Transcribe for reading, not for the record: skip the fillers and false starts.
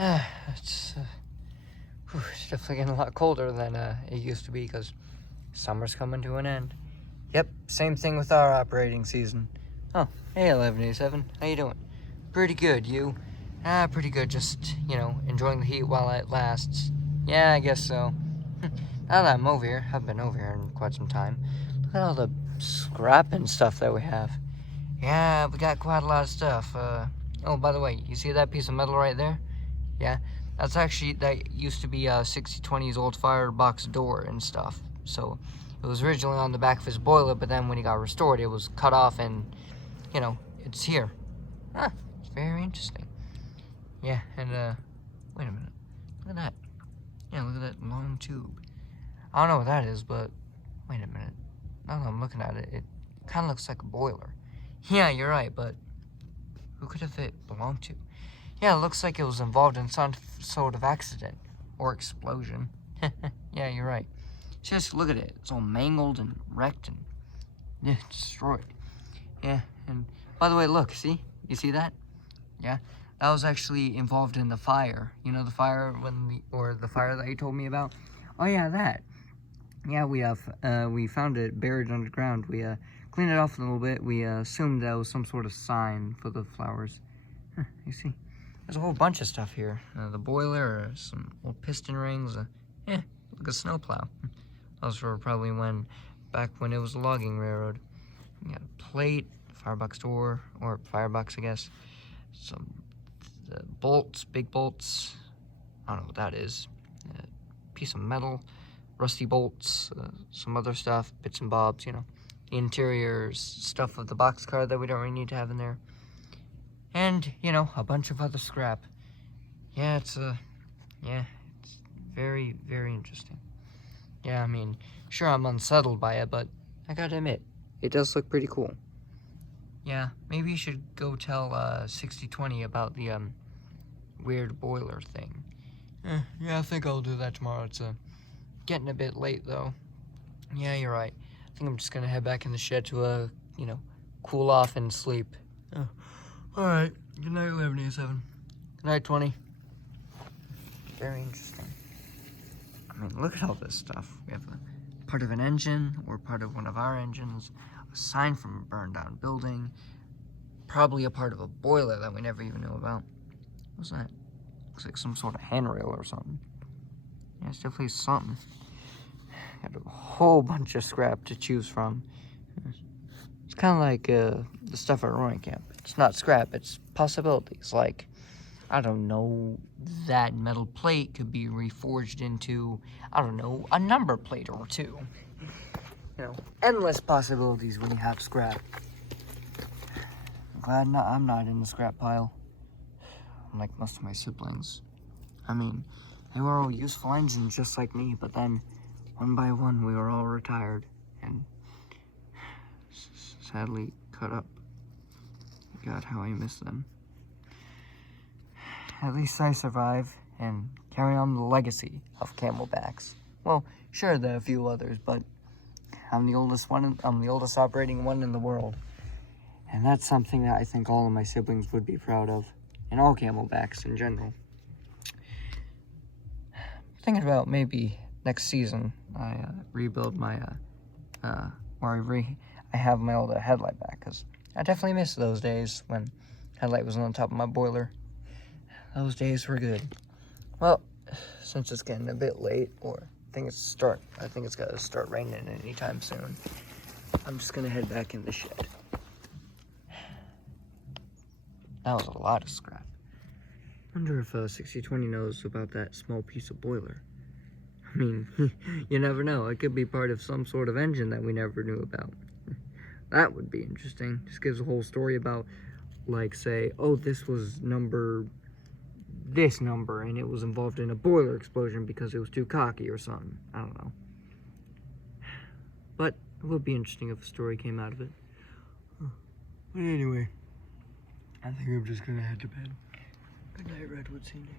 It's, it's definitely getting a lot colder than it used to be because summer's coming to an end. Yep, same thing with our operating season. Oh, hey 1187, how you doing? Pretty good, you? Pretty good, just, enjoying the heat while it lasts. Yeah, I guess so. Now that I'm over here, I've been over here in quite some time. Look at all the scrap and stuff that we have. Yeah, we got quite a lot of stuff. Oh, by the way, you see that piece of metal right there? Yeah, that used to be 6020's old firebox door and stuff. So it was originally on the back of his boiler, but then when he got restored, it was cut off and, it's here. Huh, it's very interesting. Yeah, and, wait a minute. Look at that. Yeah, look at that long tube. I don't know what that is, but wait a minute. Now that I'm looking at it, it kind of looks like a boiler. Yeah, you're right, but who could have it belonged to? Yeah, it looks like it was involved in some sort of accident or explosion. Yeah, you're right. Just look at it. It's all mangled and wrecked and destroyed. Yeah, and by the way, look, see? You see that? Yeah, that was actually involved in the fire. You know, the fire the fire that you told me about? Oh yeah, that. Yeah, we found it buried underground. We cleaned it off a little bit. We assumed that was some sort of sign for the flowers. You see, there's a whole bunch of stuff here. The boiler, some old piston rings. Like a snowplow. Those were probably back when it was a logging railroad. We got a plate, firebox door, or firebox, I guess. Some bolts, big bolts. I don't know what that is. A piece of metal, rusty bolts, some other stuff, bits and bobs, the interior stuff of the boxcar that we don't really need to have in there. And, a bunch of other scrap. Yeah, it's very, very interesting. Yeah, I mean, sure, I'm unsettled by it, but I gotta admit, it does look pretty cool. Yeah, maybe you should go tell 6020 about the weird boiler thing. Yeah, I think I'll do that tomorrow. It's getting a bit late, though. Yeah, you're right. I think I'm just gonna head back in the shed to, cool off and sleep. Oh. Alright, good night, 1187. Good night, 20. Very interesting. I mean, look at all this stuff. We have a part of an engine, or part of one of our engines, a sign from a burned down building, probably a part of a boiler that we never even knew about. What's that? Looks like some sort of handrail or something. Yeah, it's definitely something. Got a whole bunch of scrap to choose from. It's kind of like the stuff at Roaring Camp. It's not scrap, it's possibilities. Like, I don't know, that metal plate could be reforged into, I don't know, a number plate or two. Endless possibilities when you have scrap. I'm glad I'm not in the scrap pile. Like most of my siblings. I mean, they were all useful engines just like me, but then one by one we were all retired and sadly cut up. God, how I miss them. At least I survive and carry on the legacy of Camelbacks. Well, sure, there are a few others, but I'm the oldest operating one in the world. And that's something that I think all of my siblings would be proud of. And all Camelbacks in general. Thinking about maybe next season, I rebuild my, I have my old headlight back, because I definitely miss those days when headlight was on top of my boiler. Those days were good. Well, since it's getting a bit late, or I think it's got to start raining anytime soon, I'm just gonna head back in the shed. That was a lot of scrap. Wonder if 6020 knows about that small piece of boiler. I mean, you never know. It could be part of some sort of engine that we never knew about. That would be interesting. Just gives a whole story about, like, say, oh, this was this number, and it was involved in a boiler explosion because it was too cocky or something. I don't know. But it would be interesting if a story came out of it. But anyway, I think I'm just gonna head to bed. Good night, Redwood Scenic.